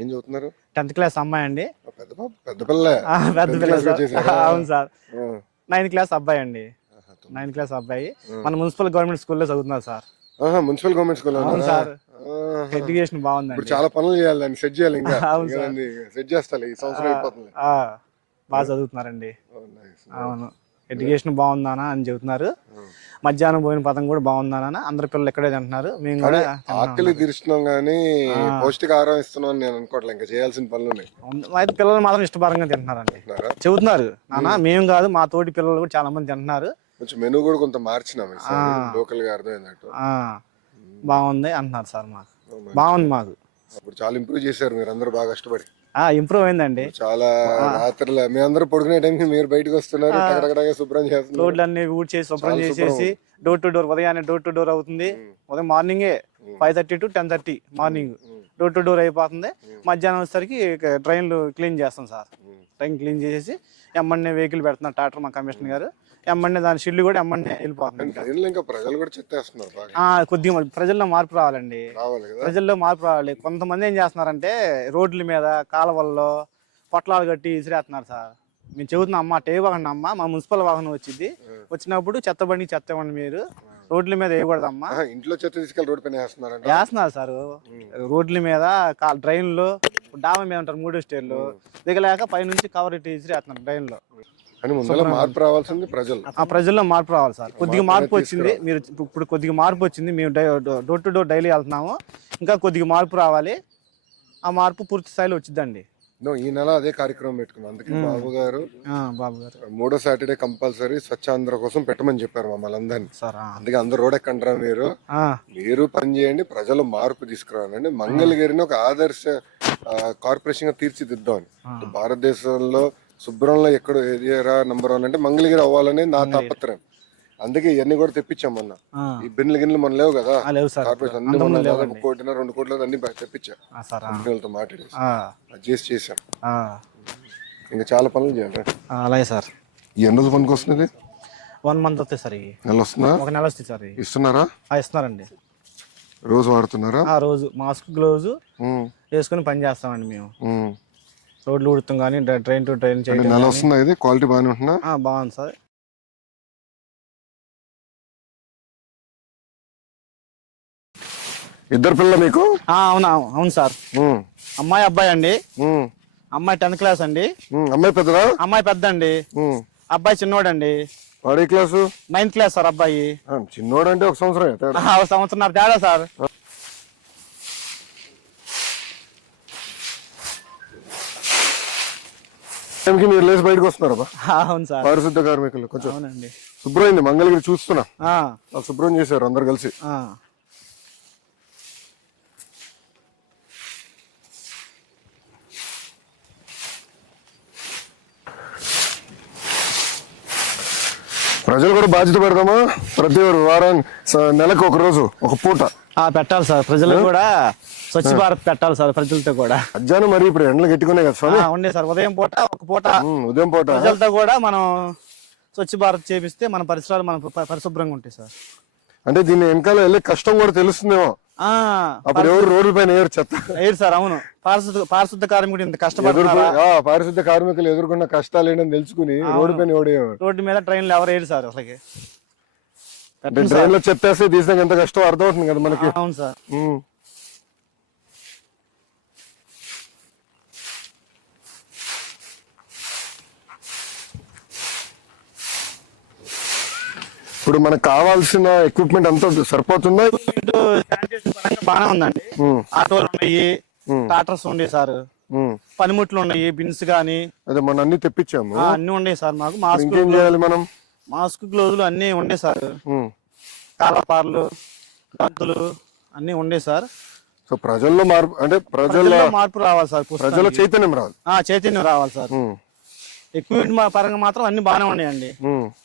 ఏం చదువుతున్నారు? 10th class అమ్మాయి అండి. పెద్ద పిల్లలే. పెద్ద పిల్ల. అవును సార్. 9th క్లాస్ అబ్బాయి అండి. 9th క్లాస్ అబ్బాయి మన మున్సిపల్ గవర్నమెంట్ స్కూల్లో చదువుతున్నారు సార్. Municipal government school. అవును సార్. ఎడ్యుకేషన్ బాగుందండి. ఇప్పుడు చాలా పనులు చేయాలి, దాన్ని సెట్ చేయాలి. ఇంకా సెట్ చేస్తాలి, ఈ సంవత్సరం అయిపోతుంది. బాగా చదువుతున్నారండి. అవును, ఎడ్యుకేషన్ బాగుందానా అని చెబుతున్నారు. మధ్యాహ్నం పోయిన పదం కూడా బాగుందానా, అందరు పిల్లలు ఇక్కడే తింటున్నారు. మేము కూడా ఆకలి తీరుస్తున్నాం గానీ పౌష్టికాహారం ఇస్తున్నాం అని నేను అనుకోవట్లేదు. ఇంకా చేయాల్సిన పనులు ఉన్నాయి. అయితే పిల్లలు మాత్రం ఇష్టపరంగా తింటున్నారండి, చెబుతున్నారు. నాన్న మేము కాదు, మా తోటి పిల్లలు కూడా చాలా మంది తింటున్నారు. కొంచెం మెనూ కూడా కొంత మార్చినాం, లోకల్ గా అర్థమైనట్టు బాగుంది అంటున్నారు సార్. మాకు బాగుంది. మాకు ఇప్పుడు చాలా ఇంప్రూవ్ చేశారు మీరు అందరూ, బాగా కష్టపడి. ఇంప్రూవ్ అయిందండి చాలా. రాత్రులు మీ అందరూ పడుకునే టైంకి మీరు బయటకు వస్తున్నారు, శుభ్రం చేస్తున్నారు, రోడ్లన్నీ ఊడ్చేసి శుభ్రం చేసేసి డోర్ టు డోర్. ఉదయాన్నే డోర్ టు డోర్ అవుతుంది. ఉదయం మార్నింగే 5:30 to 10:30 morning door to door అయిపోతుంది. మధ్యాహ్నం వచ్చేసరికి ట్రైన్లు క్లీన్ చేస్తాం సార్. ట్రైన్ క్లీన్ చేసేసి ఎమ్మన్నే వెహికల్ పెడుతున్నారు ట్రాక్టర్ మా కమిషనర్ గారు. ఎమ్మన్నే దాని షిల్లు కూడా ఎమ్మన్నే వెళ్ళిపోతుంది. కొద్దిగా ప్రజల్లో మార్పు రావాలండి. ప్రజల్లో మార్పు రావాలి. కొంతమంది ఏం చేస్తున్నారంటే రోడ్ల మీద కాలువల్లో పొట్లాలు కట్టి ఇసిరేస్తున్నారు సార్. మేము చెబుతున్నాం, అమ్మ టే వాహనం అమ్మ, మా మున్సిపల్ వాహనం వచ్చింది, వచ్చినప్పుడు చెత్తబండి చెత్త ఇవ్వండి, మీరు రోడ్ల మీద వేయకూడదమ్మా. ఇంట్లో చెత్త తీసుకెళ్ళి రోడ్ పైన వేస్తున్నారు సార్. రోడ్ల మీద డ్రైన్లో డాబా మీద ఉంటారు 3వ స్టేర్లు దిగలేక పైనుంచి కవర్ ఇట్టి ఇసిరేస్తున్నారు డ్రైన్ లో. మార్పు రావాల్సింది ప్రజలు. ప్రజల్లో మార్పు రావాలి సార్. కొద్దిగా మార్పు వచ్చింది. మీరు ఇప్పుడు కొద్దిగా మార్పు వచ్చింది. మేము డోర్ టు డోర్ డైలీ వెళ్తున్నాము. ఇంకా కొద్దిగా మార్పు రావాలి. ఆ మార్పు పూర్తి స్థాయిలో వచ్చిందండి. ఈ నెల అదే కార్యక్రమం పెట్టుకున్నాం. అందుకే బాబు గారు 3వ సాటర్డే కంపల్సరీ స్వచ్ఛాంధ్ర కోసం పెట్టమని చెప్పారు మమ్మల్ని అందరినీ. అందుకే అందరు రోడ్ ఎక్కంటారా, మీరు పని చేయండి, ప్రజలు మార్పు తీసుకురావాలండి. మంగళగిరిని ఒక ఆదర్శ కార్పొరేషన్ గా తీర్చిదిద్దామని. భారతదేశంలో శుభ్రంలో ఎక్కడ ఏరియా నంబర్ 1 అంటే మంగళగిరి అవ్వాలని నా తాపత్రయం. అందుకే ఇవన్నీ కూడా తెప్పించాం మొన్న. ఈ బిన్లు గిన్నెలు మన లేవు కదా, కార్పొరేషన్ అన్ని మొన్న 1 కోటి 2 కోట్ల అన్ని తెప్పించా. కంపెనీలతో మాట్లాడేసి చేశాం. ఇంకా చాలా పనులు చేయాలి. అలాగే సార్. ఎన్ని రోజులు పనికి వస్తుంది? 1 month వస్తాయి సార్. నెల వస్తుందా? ఒక నెల వస్తుంది సార్. ఇస్తున్నారా? ఇస్తున్నారండి. రోజు వాడుతున్నారా? రోజు మాస్క్ గ్లోవ్స్ వేసుకుని పని చేస్తామండి మేము. రోడ్లు ఉడుతాం కానీ ట్రైన్ టు ట్రైన్ చేయడం. నెల వస్తుందా? ఇది క్వాలిటీ బాగానే ఉంటుందా? బాగుంది సార్. ఇద్దరు పిల్లలు మీకు? అవును సార్. అమ్మాయి అబ్బాయి అండి. అమ్మాయి 10th క్లాస్ అండి. అమ్మాయి పెద్దదా? అమ్మాయి పెద్ద అండి. అబ్బాయి చిన్నోడండి. వాడే క్లాసు? 9th class sir. అబ్బాయి చిన్నోడు అంటే ఒక సంవత్సరం, సంవత్సరం తేడా సార్. మీరు లేచి బయటకు వస్తున్నారు. అవును సార్. పారిశుద్ధ కార్మికులు కొంచెం శుభ్రమైంది. మంగళగిరి చూస్తున్నా, శుభ్రం చేశారు అందరు కలిసి. ప్రజలు కూడా బాధ్యత పెడదామా? ప్రతి వారం నెలకు ఒక రోజు ఒక పూట పెట్టాలి సార్. ప్రజలు కూడా స్వచ్ఛ భారత్ పెట్టాలి సార్. ప్రజలతో కూడా మధ్యాహ్నం మరి ఇప్పుడు ఎండలు గట్టుకున్నాయి కదా స్వామి. ఉండే సార్. ఉదయం పూట ప్రజలతో కూడా మనం స్వచ్ఛ భారత్ చేపిస్తే మన పరిసరాలు మన పరిశుభ్రంగా ఉంటాయి సార్. అంటే దీన్ని వెనకాల వెళ్ళే కష్టం కూడా తెలుస్తుందేమో. అప్పుడు ఎవరు రోడ్ల పైన ఏరు సార్. అవును, పారిశుద్ధ కార్మికుడు ఇంత కష్టపడుతున్నారు. పారిశుద్ధ కార్మికులు ఎదుర్కొన్న కష్టాలు ఏంటని తెలుసుకుని రోడ్డు పైన రోడ్డు మీద ట్రైన్లు ఎవరు ఏరు సార్. అసలు ట్రైన్ లో చెత్తేస్తే తీసాక ఎంత కష్టం అర్థమవుతుంది కదా మనకి. అవును సార్. ఇప్పుడు మనకు కావాల్సిన ఎక్విప్మెంట్ అంతా సరిపోతుందా? బాగానే ఉందండి. ఆటోలు ఉన్నాయి, ట్రాక్టర్స్ ఉన్నాయి సార్, పనిముట్లు ఉన్నాయి, బిన్స్ గానీ. అదే మనం అన్ని తెప్పించాము, అన్ని ఉన్నాయి సార్. మాకు మాస్క్ గ్లోవ్లు అన్ని ఉన్నాయి సార్. కాలపార్లు, గంతులు అన్ని ఉన్నాయి సార్. సో ప్రజల్లో మార్పు అంటే ప్రజల్లో మార్పు రావాలి సార్. ప్రజల్లో చైతన్యం రావాలి. చైతన్యం రావాలి సార్. ఎక్విప్మెంట్ పరంగా మాత్రం అన్ని బాగానే ఉన్నాయండి.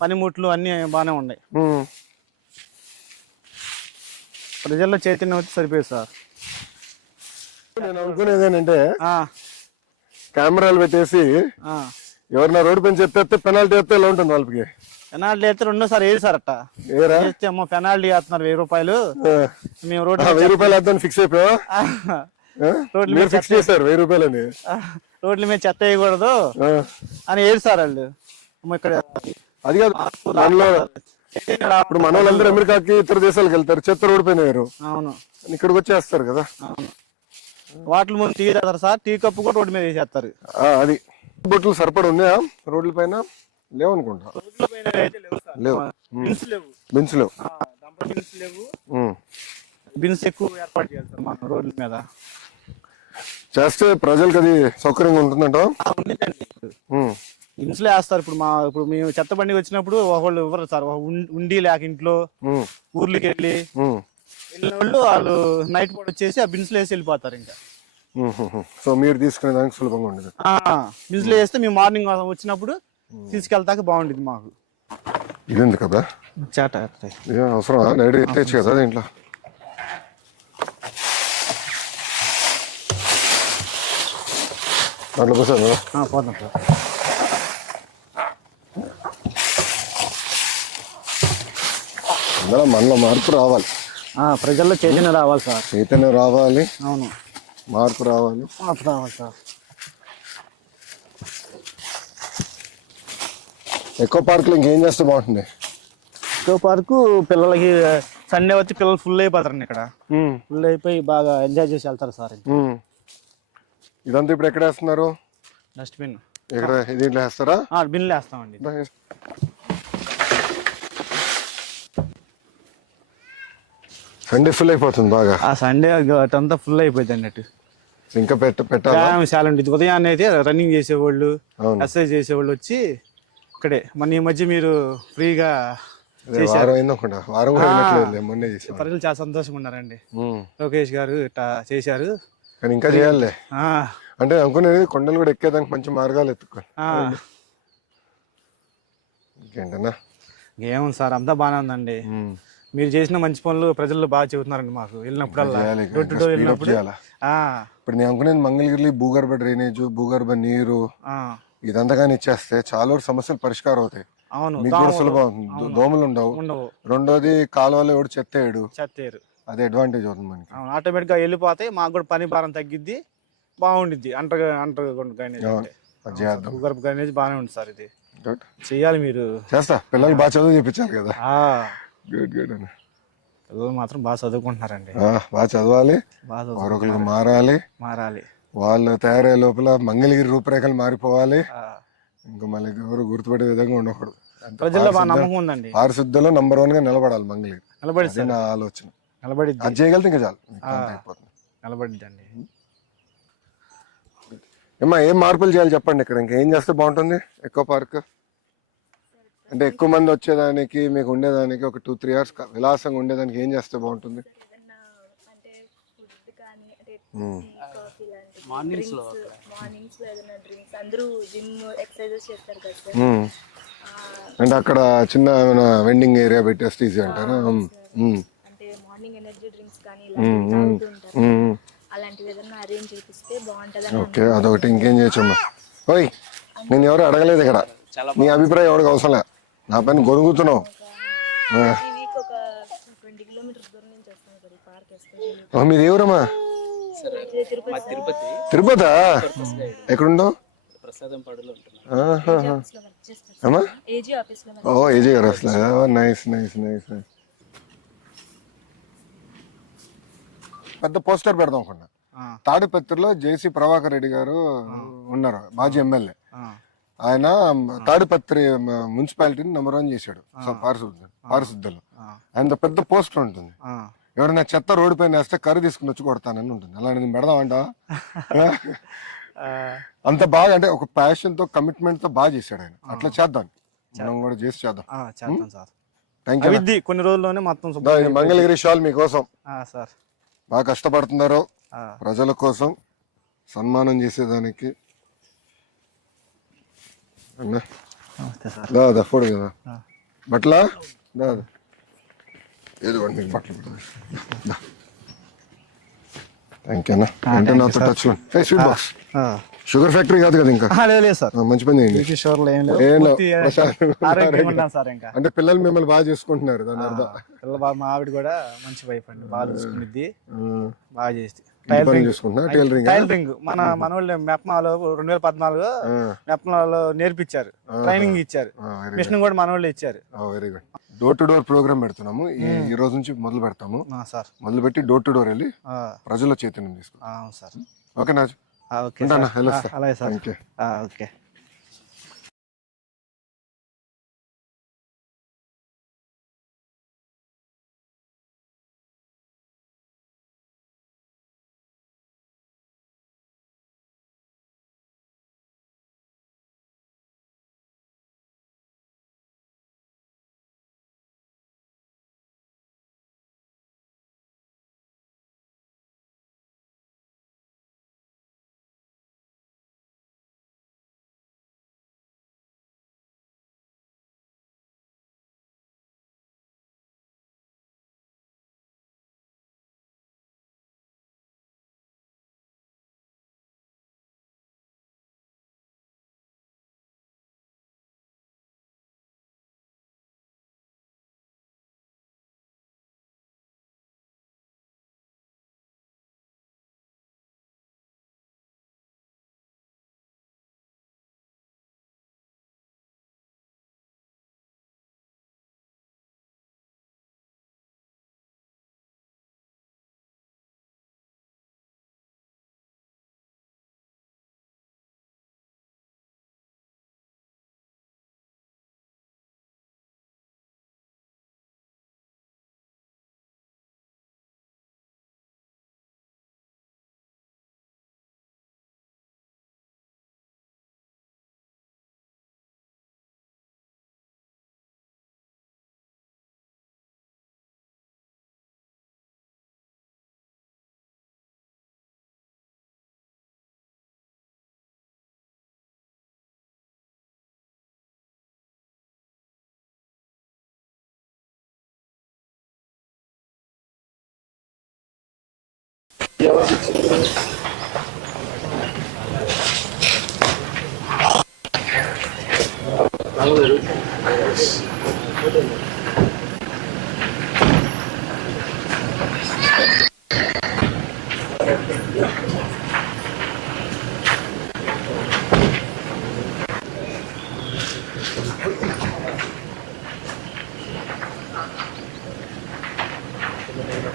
పనిముట్లు అన్ని బాగానే ఉన్నాయి. ప్రజల్లో చైతన్యం వచ్చి సరిపోయింది సార్. నేను అనుకునేది ఏంటంటే కెమెరాలు పెట్టేసి ఎవరైనా రోడ్డు పైన చెప్పేస్తే పెనాల్టీ వేస్తే ఎలా ఉంటుంది వాళ్ళకి? పెనాల్టీ అయితే రెండోసారి ఏది సార్. అట్టా పెనాల్టీ వేస్తున్నారు 1000 రూపాయలు. మేము రోడ్డు 1000 రూపాయలు వేద్దాం ఫిక్స్ అయిపోయా. రోడ్ల మీరు ఫిక్స్ చేశారు 1000 రూపాయలని. రోడ్ల మీద చెత్త వేయకూడదు అని ఏడుస్తారు వాళ్ళు. ఇక్కడ అది కాదు, మనలో ఇప్పుడు మన వాళ్ళందరూ అమెరికాకి ఇతర దేశాలకు వెళ్తారు, చెత్త రోడ్డు పైన వేరు. అవును, ఇక్కడికి వచ్చేస్తారు కదా. వాటర్ ముందు టీ తాగుతారు సార్, టీ కప్పు కూడా రోడ్డు మీద వేసేస్తారు. అది బొట్లు సరిపడి ఉన్నాయా రోడ్ల పైన? లేవు అనుకుంటా. లేవు, బిన్స్ లేవు. బిన్స్ ఎక్కువ ఏర్పాటు చేయాలి సార్ మనం రోడ్ల మీద. చేస్తే ప్రజలకు అది సౌకర్యంగా ఉంటుందంట. బిన్స్లో వేస్తారు. ఇప్పుడు మేము చెత్త బండికి వచ్చినప్పుడు ఒకళ్ళు ఇవ్వరు సార్, ఉండి లేక ఇంట్లో ఊర్లకి వెళ్ళిన వాళ్ళు నైట్ పూట వచ్చేసి ఆ బిన్స్లో వేసి వెళ్ళిపోతారు. ఇంకా సో మీరు తీసుకునే దానికి సులభంగా ఉండదు. బిన్స్లో వేస్తే మేము మార్నింగ్ వచ్చినప్పుడు తీసుకెళ్తాక బాగుండేది మాకు. ఇది ఎందుకు కదా చేట అవసరం, నైట్ ఎత్తేచ్చు కదా దీంట్లో. దాంట్లో పోసాను పోతాం సార్. అందులో మనలో మార్పు రావాలి, ప్రజల్లో చైతన్యం రావాలి సార్. చైతన్యం రావాలి. అవును, మార్పు రావాలి. మార్పు రావాలి సార్. ఎక్కువ పార్కులు ఇంకేం చేస్తే బాగుంటుంది? ఎక్కువ పార్కు పిల్లలకి సండే వచ్చి పిల్లలు ఫుల్ అయిపోతారండి. ఇక్కడ ఫుల్ అయిపోయి బాగా ఎంజాయ్ చేసి వెళ్తారు సార్. ఇదంతా ఇప్పుడు ఎక్కడ వేస్తున్నారు? డస్ట్బిన్ ఇక్కడ దీంట్లో వేస్తారా? బిన్లు వేస్తామండి. సండే ఫుల్ అయిపోతుంది బాగా. సండే అంతా ఫుల్ అయిపోయింది అన్నట్టు. ఇంకా పెట్టాలి చాలా ఉంటుంది. ఉదయాన్నే అయితే రన్నింగ్ చేసేవాళ్ళు, ఎక్సర్సైజ్ చేసేవాళ్ళు వచ్చి ఇక్కడే. మన ఈ మధ్య మీరు ఫ్రీగా ప్రజలు చాలా సంతోషంగా ఉన్నారండి. లోకేష్ గారు ఇట్లా చేశారు, కానీ ఇంకా చేయాలి. అంటే అనుకునేది కొండలు కూడా ఎక్కేదానికి మంచి మార్గాలు ఎత్తుకోవాలి. ఇంకేంటన్నా? ఏముంది సార్, అంతా బాగానే ఉందండి. మీరు చేసిన మంచి పనులు ప్రజలు బాగా చెబుతున్నారండి మాకు. వెళ్ళినప్పుడల్లా డోర్ టు డోర్ వెళ్ళినప్పుడు ఇప్పుడు నేను అనుకునేది మంగళగిరిలో భూగర్భ డ్రైనేజ్, భూగర్భ నీరు ఇదంతా కానీ ఇచ్చేస్తే చాలా వరకు సమస్యలు పరిష్కారం అవుతాయి. అవును, మీకు కూడా సులభం, దోమలు ఉండవు. రెండోది కాలువలో ఎవడు చెత్తేయడు, అది అడ్వాంటేజ్ అవుతుంది మనకి. ఆటోమేటిక్ గా వెళ్ళిపోతాయి, మాకు కూడా పని భారం తగ్గిద్ది, బాగుండిద్ది. భూగర్భ డ్రైనేజ్ బాగానే ఉంది సార్. ఇది చెయ్యాలి, మీరు చేస్తా. పిల్లలు బాగా చదువు చెప్పించారు కదా. గుడ్ గుడ్ అని పిల్లలు మాత్రం బాగా చదువుకుంటున్నారండి. బాగా చదవాలి, ఒకరికి మారాలి. వాళ్ళు తయారయ్యే లోపల మంగళగిరి రూపురేఖలు మారిపోవాలి. ఇంకా మళ్ళీ ఎవరు గుర్తుపడే విధంగా ఉండకూడదు. ప్రజల్లో బాగా నమ్మకం ఉందండి. పారిశుద్ధ్యంలో నంబర్ 1 గా నిలబడాలి మంగళగిరి. నిలబడి నా ఆలోచన. నిలబడిద్ది, అది చేయగలితే ఇంకా చాలు. నిలబడిద్దండి. ఏమా ఏం మార్పులు చేయాలి చెప్పండి ఇక్కడ? ఇంకా ఏం చేస్తే బాగుంటుంది? ఎక్కువ పార్క్ అంటే ఎక్కువ మంది వచ్చేదానికి, మీకు ఉండేదానికి ఒక 2-3 hours విలాసంగా ఉండేదానికి ఏం చేస్తే బాగుంటుంది? మార్నింగ్స్ లో ఏదైనా డ్రింక్స్, అందరూ జిమ్ ఎక్సర్సైజెస్ చేస్తారు కదా సార్. అంటే అక్కడ చిన్న వెండింగ్ ఏరియా పెట్టేస్తే ఈజీ అంటారా? అంటే మార్నింగ్ ఎనర్జీ డ్రింక్స్ కానీ తాగుతూ ఉంటారు, అలాంటివి ఏదైనా అరేంజ్ చేపిస్తే బాగుంటుంది. ఓకే, అదొకటి. ఇంకేం చేయొచ్చమ్మా? ఓయ్, నేను ఎవరు అడగలేదు ఇక్కడ, నీ అభిప్రాయం ఎవరికి అవసరం లే, నా పైన గొరుగుతున్నావు. వీక్ ఒక 20 kilometers దూరం నుంచి వస్తాం సార్ ఈ పార్క్ ఎస్పెషల్లీ. మీది ఎవరమ్మా? తిరుపతి. ఎక్కడుండో? ఏజీ గారు వస్తా. Nice nice nice. పెద్ద పోస్టర్ పెడదాం అనుకున్నా. తాడిపత్రిలో జేసీ ప్రభాకర్ రెడ్డి గారు ఉన్నారు, మాజీ ఎమ్మెల్యే. ఆయన తాడిపత్రి మున్సిపాలిటీని నెంబర్ 1 చేశాడు పారిశుద్ధ్యంలో. ఆయన పెద్ద పోస్టర్ ఉంటుంది. ఎవరైనా చెత్త రోడ్డు పైన వేస్తే కర్రీ తీసుకుని వచ్చి కొడతానని ఉంటుంది. అలాంటిది పెడదామంట. అంత బాగా, అంటే ఒక ప్యాషన్ తో, కమిట్మెంట్ తో బాగా చేశాడు ఆయన. అట్లా చేద్దాం, మనం కూడా చేసి చేద్దాం. Thank you. కొన్ని రోజుల్లోనే మొత్తం మంగళగిరి షాల్ మీకోసం. సార్ బాగా కష్టపడుతున్నారు ప్రజల కోసం, సన్మానం చేసేదానికి. దాదా ఫోడు కదా బట్లా, దాదా ఏదోండి మీకు బట్టలు. థ్యాంక్ యూ అన్న. అంటే నాతో టచ్ లో స్వీట్ బాక్స్. షుగర్ ఫ్యాక్టరీ కాదు కదా ఇంకా? లేదు సార్, మంచి పని చేయండి. అంటే పిల్లలు మిమ్మల్ని బాగా చూసుకుంటున్నారు, దాని అర్థం. పిల్లలు బాగా, మా ఆవిడ కూడా మంచి వైఫ్ అండి, బాగా చూసుకునిద్ది, బాగా చేసి టైలరింగ్ చూసుకుంటున్నా టైలరింగ్. టైలరింగ్ మన మనోళ్ళు మెప్మాలో 2014 మెప్మాలో నేర్పించారు, ట్రైనింగ్ ఇచ్చారు, మిషన్ కూడా మనోళ్ళు ఇచ్చారు. Very good. Door to door program పెడుతున్నాము. ఈ రోజు నుంచి మొదలు పెడతాము సార్. మొదలు పెట్టి డోర్ టు డోర్ వెళ్ళి ప్రజల చైతన్యం తీసుకుంటాం సార్. ఓకేనా? ఓకే అలాగే సార్. ఓకే.